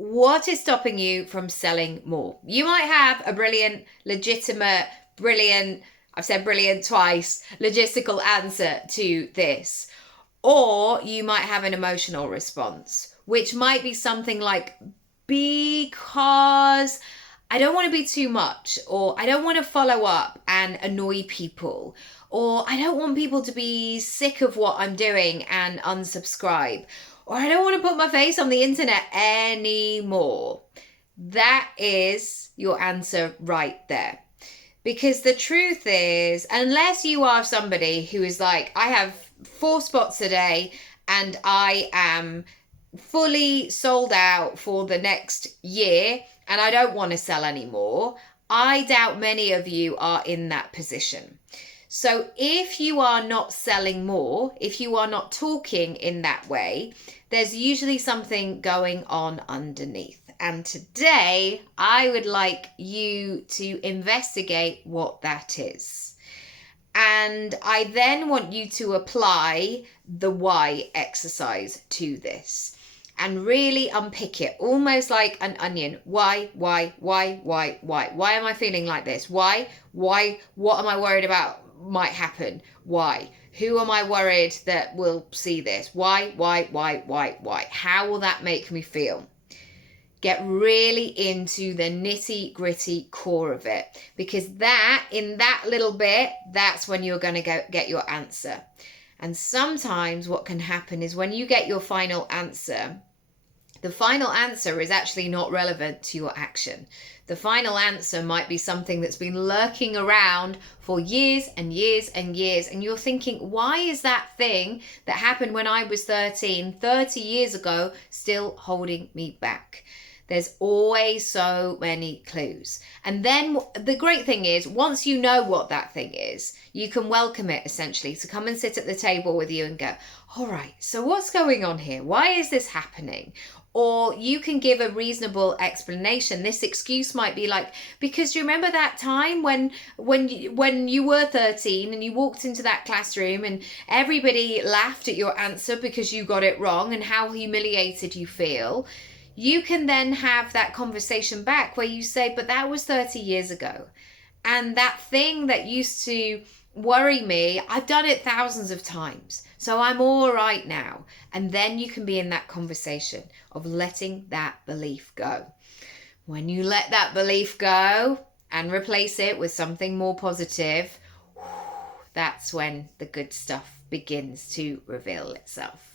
what is stopping you from selling more? You might have a brilliant, legitimate, brilliant, I've said brilliant twice, logistical answer to this. Or you might have an emotional response, which might be something like, because I don't want to be too much, or I don't want to follow up and annoy people, or I don't want people to be sick of what I'm doing and unsubscribe, or I don't want to put my face on the internet anymore. That is your answer right there. Because the truth is, unless you are somebody who is like, I have 4 spots a day and I am fully sold out for the next year and I don't want to sell anymore, I doubt many of you are in that position. So if you are not selling more, if you are not talking in that way, there's usually something going on underneath. And today I would like you to investigate what that is. And I then want you to apply the why exercise to this and really unpick it, almost like an onion. Why? Why am I feeling like this? Why? What am I worried about might happen? Why? Who am I worried that will see this? Why? How will that make me feel? Get really into the nitty gritty core of it, because in that little bit, that's when you're going to get your answer. And sometimes what can happen is when you get your final answer, the final answer is actually not relevant to your action. The final answer might be something that's been lurking around for years and years and years. And you're thinking, why is that thing that happened when I was 13, 30 years ago, still holding me back? There's always so many clues. And then the great thing is, once you know what that thing is, you can welcome it essentially to come and sit at the table with you and go, all right, so what's going on here? Why is this happening? Or you can give a reasonable explanation. This excuse might be like, because you remember that time when you were 13 and you walked into that classroom and everybody laughed at your answer because you got it wrong and how humiliated you feel. You can then have that conversation back where you say, but that was 30 years ago. And that thing that used to worry me, I've done it thousands of times. So I'm all right now. And then you can be in that conversation of letting that belief go. When you let that belief go and replace it with something more positive, that's when the good stuff begins to reveal itself.